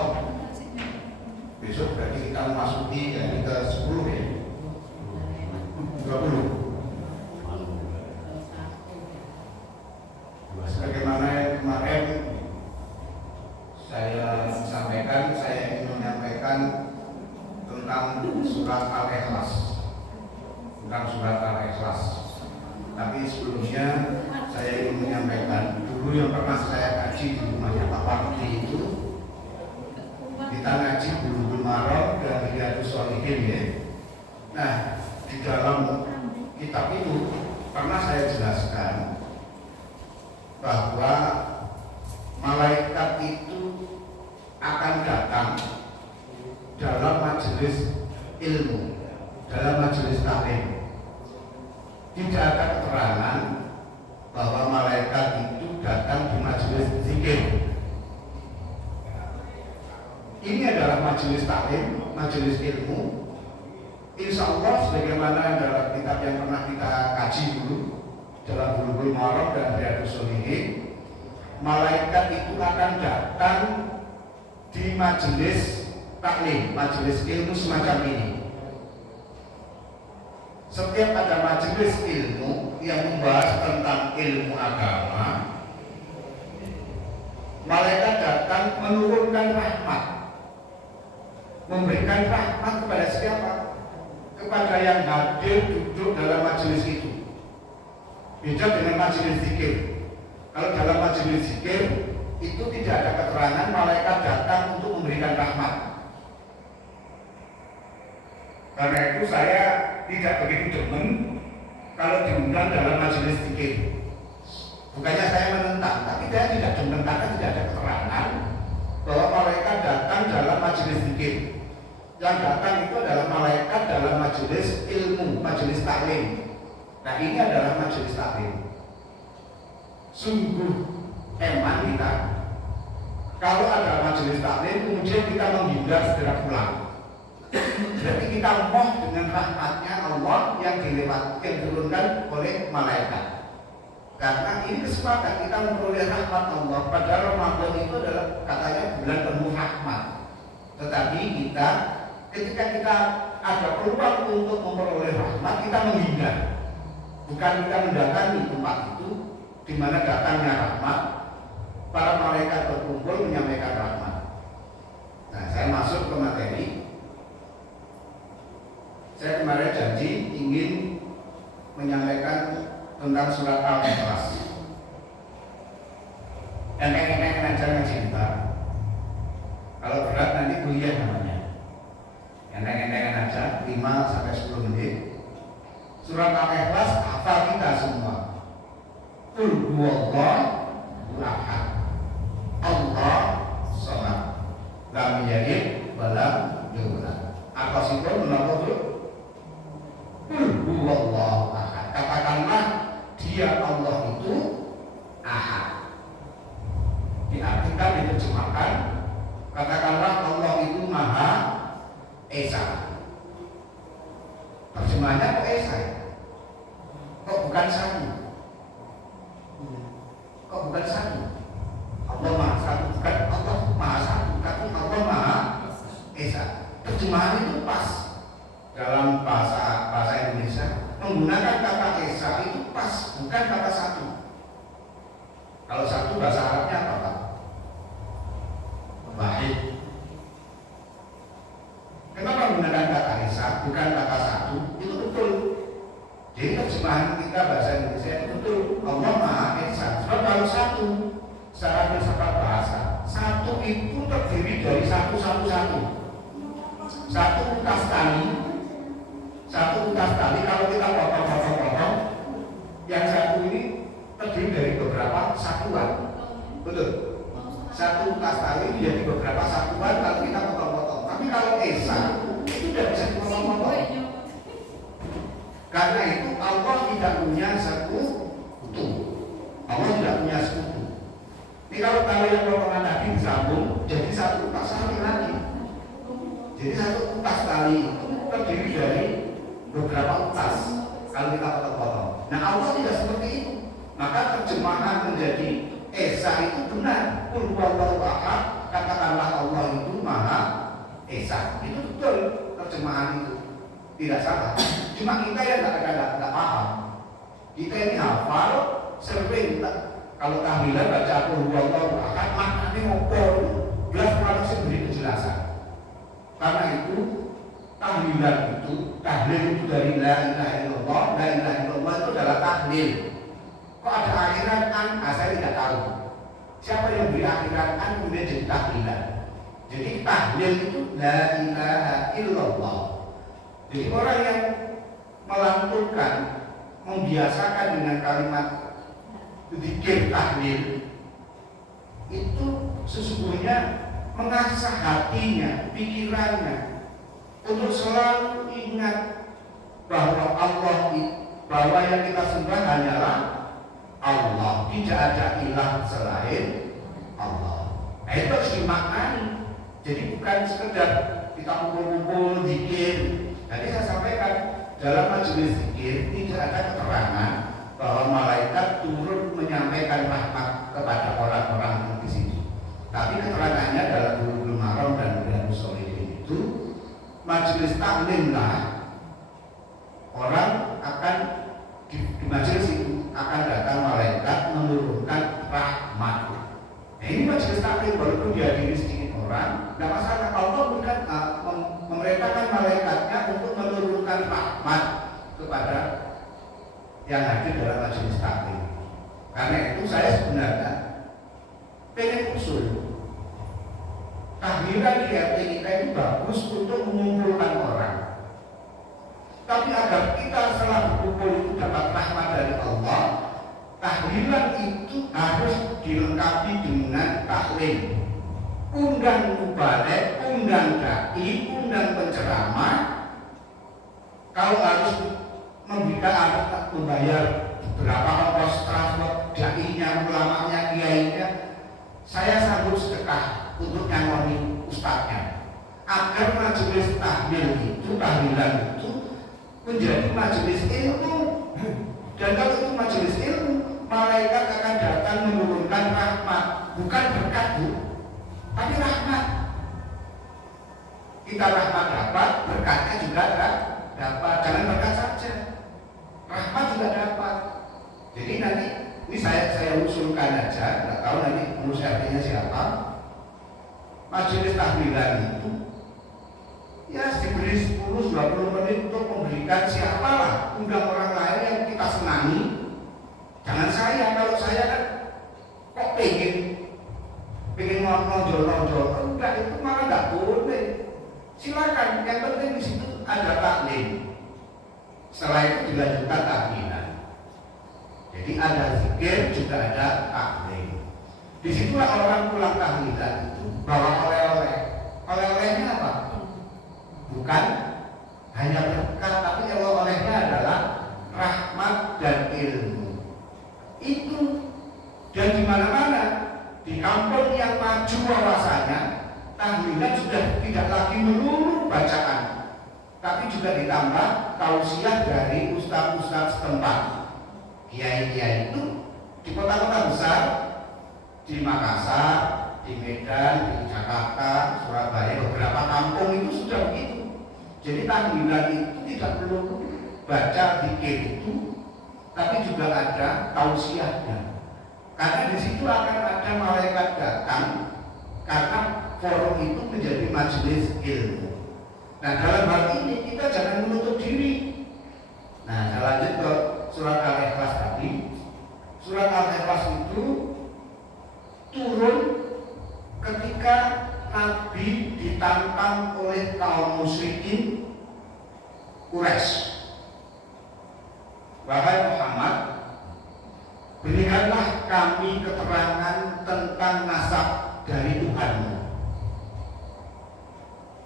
Allah. Besok berarti kita memasuki hari ke-10 ya. 20. Sebagaimana kemarin saya sampaikan, saya ingin menyampaikan tentang surat Al-Ikhlas. Tapi sebelumnya saya ingin menyampaikan dulu yang pernah saya kaji di rumahnya Pak Wardi itu, kita ngaji Bulughul Maram dan Riyadhus Shalihin ya. Nah, di dalam kitab itu pernah saya jelaskan bahwa malaikat itu akan datang dalam majelis ilmu, dalam majelis taklim. Tidak ada keterangan bahwa malaikat itu datang di majelis zikir. Ini adalah majelis taklim, majelis ilmu. Insya Allah sebagaimana dalam kitab yang pernah kita kaji dulu dalam Bulughul Maram dan Riyadhus Shalihin, malaikat itu akan datang di majelis taklim, majelis ilmu semacam ini. Setiap ada majelis ilmu yang membahas tentang ilmu agama, malaikat datang menurunkan rahmat, memberikan rahmat kepada siapa? Kepada yang hadir duduk dalam majelis itu. Beda dengan majelis zikir. Kalau dalam majelis zikir itu tidak ada keterangan malaikat datang untuk memberikan rahmat. Karena itu saya tidak begitu demen kalau diundang dalam majelis zikir. Bukannya saya menentang, tapi saya tidak demen karena tidak ada keterangan bahwa malaikat datang dalam majelis zikir. Yang datang itu adalah malaikat dalam majelis ilmu, majelis taklim. Nah, ini adalah majelis taklim. Sungguh eman kita kalau ada majelis taklim kemudian kita menghindar segera pulang. Berarti kita moh dengan rahmatnya Allah yang diturunkan oleh malaikat. Karena ini kesempatan kita memperoleh rahmat Allah. Padahal Ramadan itu adalah katanya bulan penuh rahmat. Tetapi ketika kita ada peluang untuk memperoleh rahmat, kita menghindar. Bukan kita mendatangi tempat itu di mana datangnya rahmat, para malaikat berkumpul menyampaikan rahmat. Nah, saya masuk ke materi. Saya kemarin janji ingin menyampaikan tentang surat Al-Ikhlas. Enteng-enteng aja ngaji kita. Kalau berat nanti kuliah namanya. Enteng-entengan aja 5-10 menit. Surat Al-Ikhlas hafal kita semua. Qul huwallahu ahad. Allah Samad. Lam yalid wa lam yulad. Apa sih itu menapa, Bro? Qul huwallahu ahad. Katakanlah dia Allah itu ahad. Diartikan, diterjemahkan, katakanlah Allah itu Maha Esa. Terjemahannya kok Esa ya? Kok bukan satu? Kok bukan satu? Allah Maha Satu, bukan Allah Maha Satu, tapi Allah Maha Esa. Terjemahan itu pas. Dalam bahasa Indonesia menggunakan kata Esa itu pas, bukan kata satu. Kalau satu bahasa Arabnya apa, Pak? Wahid. Kenapa menggunakan kata Esa, bukan kata satu? Itu betul. Jadi terjemahan kita bahasa Indonesia itu betul. Allah Maha Esa. Sebab kalau satu, secara filsafat bahasa, satu itu terdiri dari satu. Satu utas tali, kalau kita potong, yang satu ini terdiri dari beberapa satuan. Betul. Satu utas tali menjadi beberapa satuan kalau kita potong-potong. Tapi kalau Esa itu tidak bisa dipotong-potong. Karena itu Allah tidak punya sekutu. Allah tidak punya sekutu. Ini kalau yang potongan tadi disambung jadi satu utas tali lagi. Jadi satu utas tali itu terdiri dari beberapa utas kalau kita potong-potong. Nah, Allah tidak seperti itu. Maka terjemahan menjadi Esa itu benar. Qul huwallahu ahad, katakanlah Allah itu ihsan. Itu betul terjemahan itu, tidak salah. Cuma kita yang nggak paham. Kita ini hafal, sering kalau tahlilan baca qul huwallahu ahad, maknanya ngopo? Jelas Quran sih beri penjelasan. Karena itu tahlilan itu, tahlil itu dari la ilaha illallah, la ilaha illallah itu adalah tahlil. Kok ada akhiran an? Saya tidak tahu. Siapa yang beri akhiran an kemudian jadi tahlilan? Jadi tahlil itu la ilaha illallah. Jadi orang yang melantunkan, membiasakan dengan kalimat zikir tahlil itu sesungguhnya mengasah hatinya, pikirannya untuk selalu ingat bahwa bahwa yang kita sembah hanyalah Allah, tidak ada ilah selain Allah. Nah, itu harus dimaknani. Jadi bukan sekedar kita kumpul-kumpul zikir. Jadi saya sampaikan dalam majelis zikir tidak ada keterangan bahwa malaikat turun menyampaikan rahmat kepada orang-orang yang di sini. Tapi keterangannya dalam Bulughul Maram dan Riyadhus Shalihin itu majelis taklim lah, orang akan di majelis itu akan datang malaikat menurunkan rahmat. Nah, ini majelis taklim walaupun dihadiri sedikit orang, tidak masalah. Allah bukan memerintahkan malaikatnya untuk menurunkan rahmat kepada yang hadir dalam majelis taklim. Karena itu saya sebenarnya pengen usul tahlilan di RT kita ini bagus untuk mengumpulkan orang. Tapi agar kita setelah berkumpul itu dapat rahmat dari Allah, tahlilan itu harus dilengkapi dengan taklim. Undang mubalek, undang dai, undang penceramah. Kalau harus membayar berapa ongkos transport dai-nya, ulamanya, kiainya, saya sanggup sedekah untuk nyangoni ustadznya. Agar majelis tahlil itu, tahlilan itu menjadi majelis ilmu. Dan kalau itu majelis ilmu, malaikat akan datang menurunkan rahmat, bukan berkat, Bu, tapi rahmat. Kita rahmat dapat, berkatnya juga dapat. Jangan berkat saja, rahmat juga dapat. Jadi nanti ini saya usulkan aja, nggak tahu nanti pengurus RT-nya siapa. Majelis tahlilan itu ya diberi 10-20 menit untuk memberikan siapalah, undang orang lain yang kita senangi. Jangan saya, kalau saya kan kok pengen nonjol-nonjol, enggak, itu malah enggak boleh. Silakan, yang penting di situ ada taklim. Setelah itu dilanjutkan tahlilan. Jadi ada zikir, juga ada taklim. Disitulah orang pulang tahlilan itu bawa oleh-oleh. Oleh-olehnya apa? Bukan hanya berkat, tapi oleh-olehnya adalah rahmat dan ilmu. Itu dan di mana-mana di kampung yang maju wawasannya, tahlilan sudah tidak lagi melulu bacaan, tapi juga ditambah tausiah dari ustaz-ustaz setempat, kiai-kiai itu di kota-kota besar, di Makassar, di Medan, di Jakarta, Surabaya, beberapa kampung itu sudah begitu. Jadi tahlilan itu tidak perlu baca zikir itu, tapi juga ada tausiahnya. Karena di situ akan ada malaikat datang, karena forum itu menjadi majelis ilmu. Nah, dalam hal ini kita jangan menutup diri. Nah, saya lanjut ke surat Al-Ikhlas tadi. Surat Al-Ikhlas itu turun ketika Nabi ditantang oleh kaum musyrikin Quraisy. Wahai Muhammad, berikanlah kami keterangan tentang nasab dari Tuhanmu.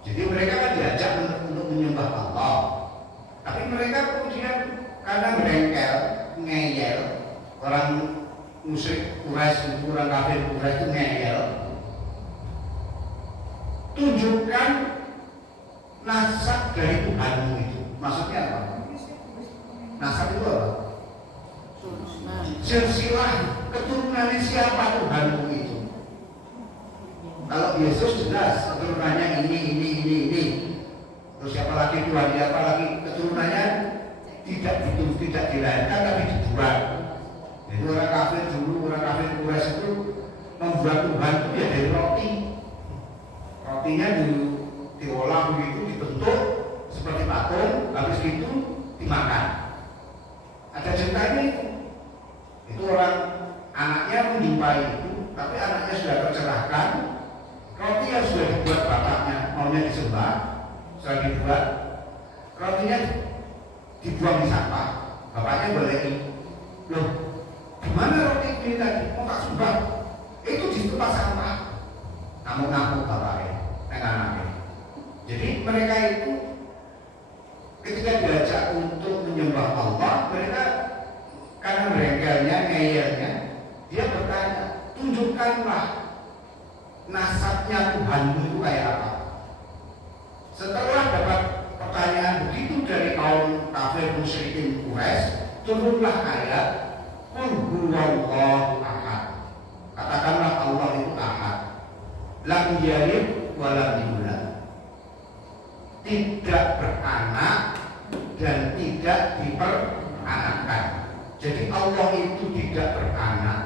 Jadi mereka kan diajak untuk menyembah Allah, tapi mereka kemudian karena merengkel, ngeyel, orang musyrik Quraisy, orang kafir Quraisy itu ngeyel, tunjukkan nasab dari Tuhanmu itu. Maksudnya apa? Nasab itu apa? Silsilah keturunan siapa Tuhanmu itu? Kalau Yesus jelas keturunannya ini. Terus siapa lagi Tuhan, siapa lagi keturunannya tidak dilahirkan tapi dibuat. Jadi orang kafir dulu, orang kafir Quraisy itu membuat Tuhan itu ya dari roti. Rotinya diolah begitu, dibentuk seperti patung, habis itu dimakan. Ada ceritanya itu. Itu orang anaknya menjumpai itu, tapi anaknya sudah tercerahkan. Roti yang sudah dibuat bapaknya maunya disembah, sudah dibuat, rotinya dibuang di sampah. Bapaknya balikin, loh, gimana roti ini tadi? Mau tak sembah? Itu di tempat sampah. Ngamuk-ngamuk bapaknya, anaknya. Jadi mereka itu ketika diajak untuk menyembah Allah, mereka karena merengkelnya, ngeyelnya, dia bertanya, tunjukkanlah nasabnya Tuhanmu itu kayak apa. Setelah dapat pertanyaan begitu dari kaum kafir musyrikin Quraisy, turunlah ayat Qul huwallahu ahad. Katakanlah Allah itu ahad, lam yalid wa lam yulad, tidak beranak dan tidak diperanakkan. Jadi Allah itu tidak beranak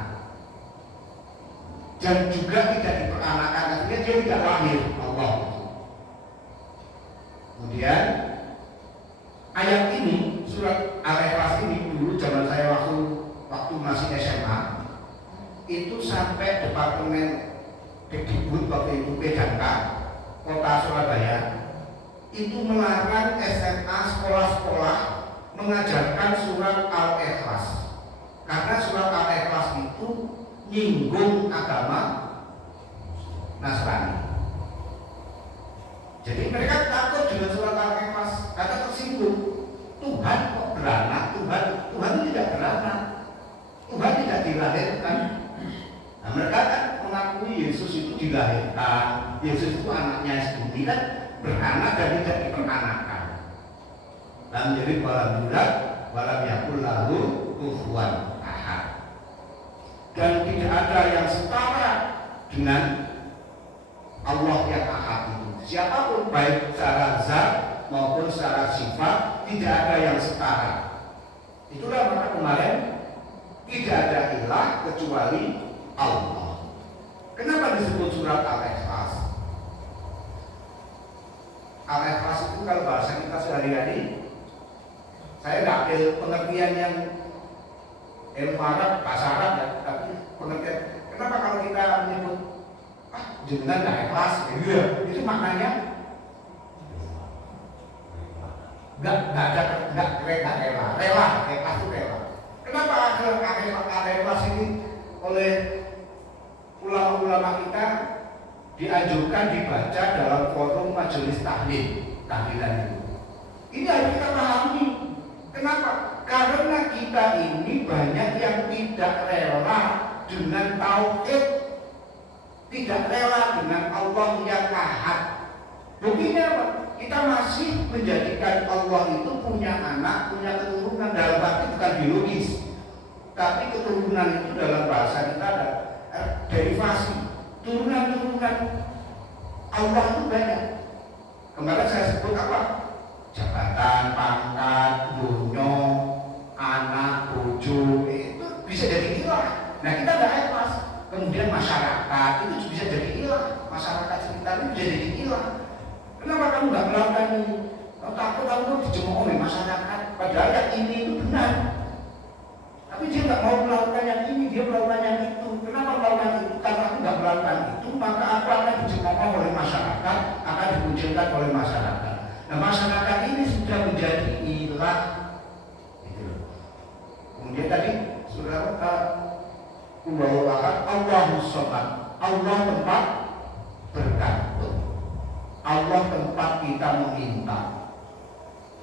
dan juga tidak diperanakkan, artinya dia tidak lahir Allah. Kemudian ayat ini, surat Al-Ikhlas ini dulu zaman saya waktu masih SMA itu sampai Departemen Kemdikbud waktu itu PDAMK Kota Surabaya itu melarang SMA sekolah-sekolah mengajarkan surat Al-Ikhlas karena surat Al-Ikhlas itu nyinggung agama Nasrani. Jadi mereka takut dengan surat Al-Ikhlas karena tersinggung. Tuhan kok beranak? Tuhan tidak beranak. Tuhan tidak dilahirkan. Nah, mereka kan mengakui Yesus itu dilahirkan. Yesus itu anaknya sendiri kan beranak dan tidak diperanakkan. Lam yalid walam yulad walam yakul lahu kufuwan ahad. Dan tidak ada yang setara dengan Allah yang ahad itu. Siapapun baik secara zat maupun secara sifat tidak ada yang setara. Itulah maka kemarin tidak ada ilah kecuali Allah. Kenapa disebut surat Al-Ikhlas? Al-Ikhlas itu kalau bahasa kita sehari-hari, saya nggak ambil pengertian yang ilmu Arab, bahasa Arab ya, tapi pengertian. Kenapa kalau kita menyebut jenengan nggak ikhlas? Ya, itu maknanya nggak rela, ikhlas itu rela. Kenapa ada ikhlas ini oleh ulama-ulama kita dianjurkan dibaca dalam forum majelis tahlilan itu? Ini harus kita pahami. Kenapa? Karena kita ini banyak yang tidak rela dengan tauhid, tidak rela dengan Allah yang ahad. Buktinya apa? Kita masih menjadikan Allah itu punya anak, punya keturunan, dalam arti bukan biologis, tapi keturunan itu dalam bahasa kita ada derivasi. Turunan-turunan Allah itu banyak. Kemarin saya sebut apa? Jabatan, pangkat, dunia, anak, bojo, itu bisa jadi ilah. Nah kita nggak ikhlas. Kemudian masyarakat itu bisa jadi ilah. Masyarakat sekitar itu bisa jadi ilah. Kenapa kamu nggak melakukan ini? Kamu takut kamu dijemuk oleh masyarakat. Padahal yang ini itu benar. Tapi dia nggak mau melakukan yang ini, dia melakukan yang itu. Kenapa melakukan itu? Karena aku nggak melakukan itu, maka aku akan dijemuk oleh masyarakat, akan dikucilkan oleh masyarakat. Nah masyarakat ini sudah menjadi ilah. Gitu. Kemudian tadi saudara Allahus Somad, Allah tempat bergantung, Allah tempat kita meminta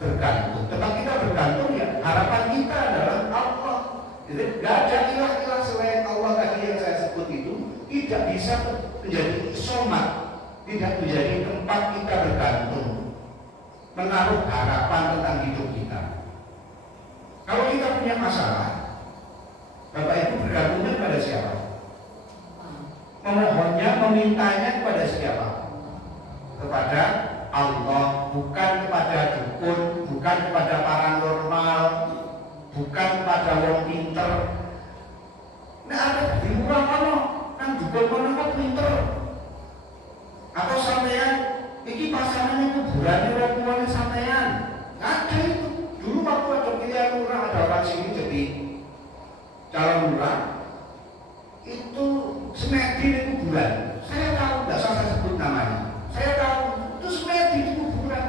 bergantung. Tempat kita bergantung ya harapan kita adalah Allah. Jadi tidak ada ilah-ilah selain Allah tadi yang saya sebut itu tidak bisa menjadi somad, tidak menjadi tempat kita bergantung, menaruh harapan tentang hidup kita. Kalau kita punya masalah, Bapak Ibu bergantungnya pada siapa? Memohonnya, memintanya kepada siapa? Kepada Allah, bukan kepada dukun, bukan kepada paranormal, bukan kepada wong pinter. Nah ada di murah mana? Kan dukun mana kok pinter? Atau sampean iki pasangannya kuburannya orang tuanya sampean? Ada itu. Dulu waktu ada pilihan lurah, ada orang sini jadi calon lurah, itu semedi di kuburan. Saya tahu, tidak usah saya sebut namanya. Saya tahu itu semedi di kuburan.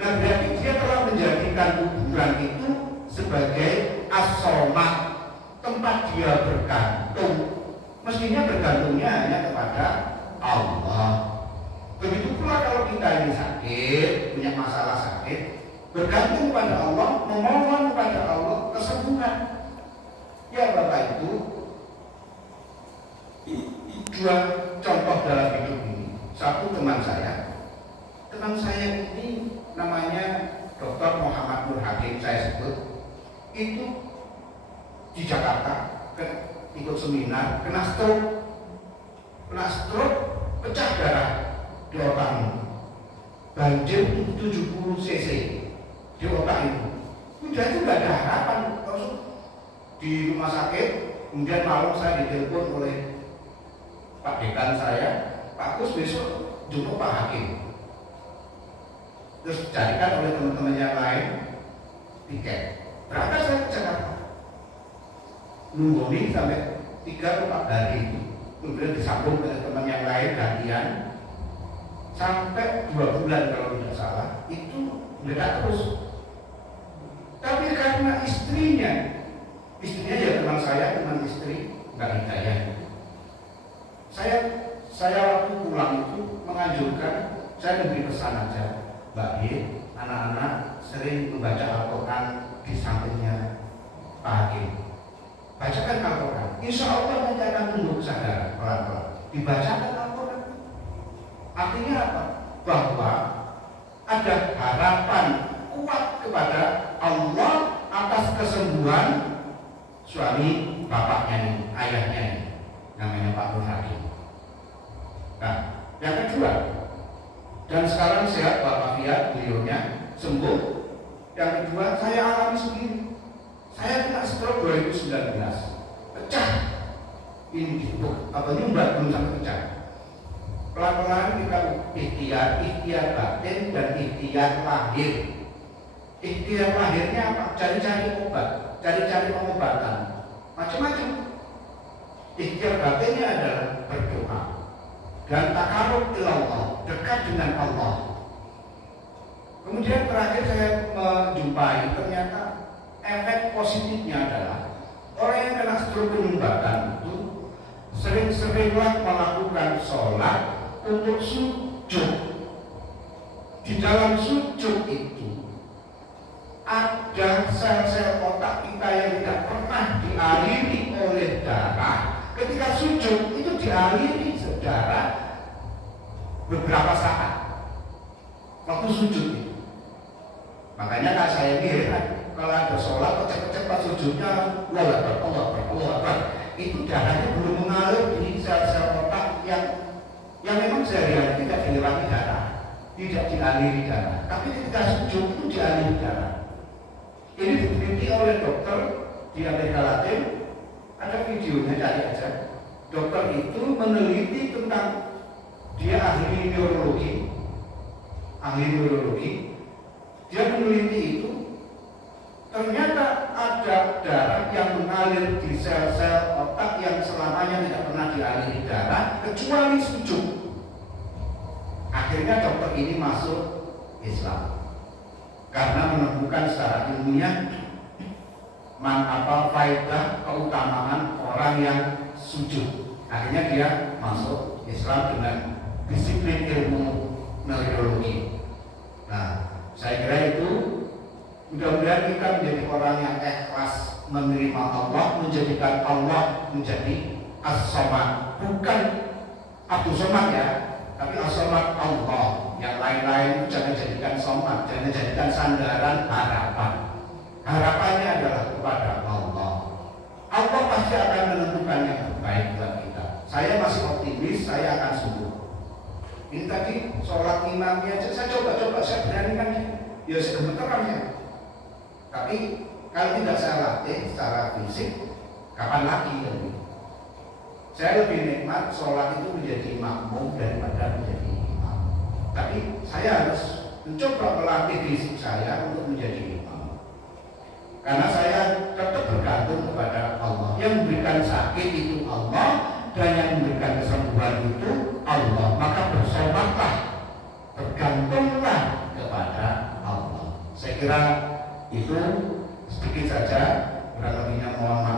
Nah berarti dia telah menjadikan kuburan itu sebagai as-somat, tempat dia bergantung. Mestinya bergantungnya hanya kepada Allah. Begitu pula kalau kita ini sakit, punya masalah sakit, bergantung pada Allah, memohon kepada Allah kesembuhan. Ya Bapak Ibu, dua contoh dalam hidup ini. Satu teman saya ini namanya Dr. Muhammad Nur Hakim, saya sebut, itu di Jakarta ikut seminar, kena stroke, pecah darah di otaknya, banjir 70 cc di otak itu. Udah itu gak ada harapan, langsung di rumah sakit. Kemudian malam saya ditelepon oleh Pak Dekan saya, Pak Kus besok jumpa Pak Hakim. Terus carikan oleh teman-teman yang lain tiket. Berangkat saya ke Jakarta, nunggu sampai 3-4 hari itu. Kemudian disambung oleh teman yang lain gantian sampai 2 bulan kalau tidak salah. Itu meledak terus. Tapi karena istrinya ya teman saya, teman istri nggak hidayah. Saya waktu pulang itu menganjurkan, saya memberi pesan aja, Mbak Y, anak-anak sering membaca Al-Quran di sampingnya Pak Hakim. Bacakan Al-Quran, insya Allah nanti akan tumbuh kesadaran pelan-pelan. Dibacakan Al-Quran. Artinya apa? Bahwa ada harapan kuat kepada Allah atas kesembuhan suami bapaknya ini, ayahnya ini, namanya Pak Nur Hakim. Nah, yang kedua, dan sekarang sehat Bapak Fiat, beliaunya sembuh. Yang kedua, saya alami sendiri. Saya kena stroke 2019, pecah. Ini nyumbat belum sampai pecah. Pelan-pelan kita ikhtiar batin dan ikhtiar lahir. Ikhtiar lahirnya apa? Cari-cari obat, cari-cari pengobatan, macam-macam. Ikhtiar batinnya adalah berdoa dan takarrub ila Allah, dekat dengan Allah. Kemudian terakhir saya menjumpai ternyata efek positifnya adalah orang yang kena stroke penyumbatan itu sering-seringlah melakukan sholat untuk sujud. Di dalam sujud itu ada sel-sel otak kita yang tidak pernah dialiri oleh darah. Ketika sujud itu dialiri darah beberapa saat waktu sujud itu. Makanya kalau saya heran, kalau ada sholat cepat-cepat sujudnya Allah, itu darahnya belum mengalir di sel-sel otak yang memang sehari-hari tidak dilewati darah, tidak dialiri darah. Tapi ketika sujud itu dialiri darah. Ini diteliti oleh dokter di Amerika Latin, ada videonya, cari aja. Dokter itu meneliti tentang, dia ahli neurologi, dia meneliti itu, ternyata ada darah yang mengalir di sel-sel otak yang selamanya tidak pernah dialiri darah kecuali sujud. Akhirnya dokter ini masuk Islam karena menemukan secara ilmiah faedah keutamaan orang yang sujud. Akhirnya dia masuk Islam dengan disiplin ilmu neurologi. Nah, saya kira itu mudah-mudahan kita menjadi orang yang ikhlas menerima Allah, menjadikan Allah menjadi as-somad, bukan Abdul Somad ya, tapi as-somad Allah. Yang lain-lain jangan jadikan somad, jangan jadikan sandaran harapan. Harapannya adalah kepada Allah. Allah pasti akan menentukan yang terbaik buat kita. Saya masih optimis optimis saya akan sembuh. Ini tadi sholat imamnya aja saya coba-coba, saya beranikan ya segemeteran ya. Tapi kalau tidak saya latih secara fisik, kapan lagi kan? Saya lebih nikmat sholat itu menjadi makmum daripada menjadi imam. Tapi saya harus mencoba melatih fisik saya untuk menjadi imam. Karena saya tetap bergantung kepada Allah. Yang memberikan sakit itu Allah, dan yang memberikan kesembuhan itu Allah. Maka bersobatlah, bergantunglah kepada Allah. Saya kira itu sedikit saja, kurang lebihnya mohon maaf.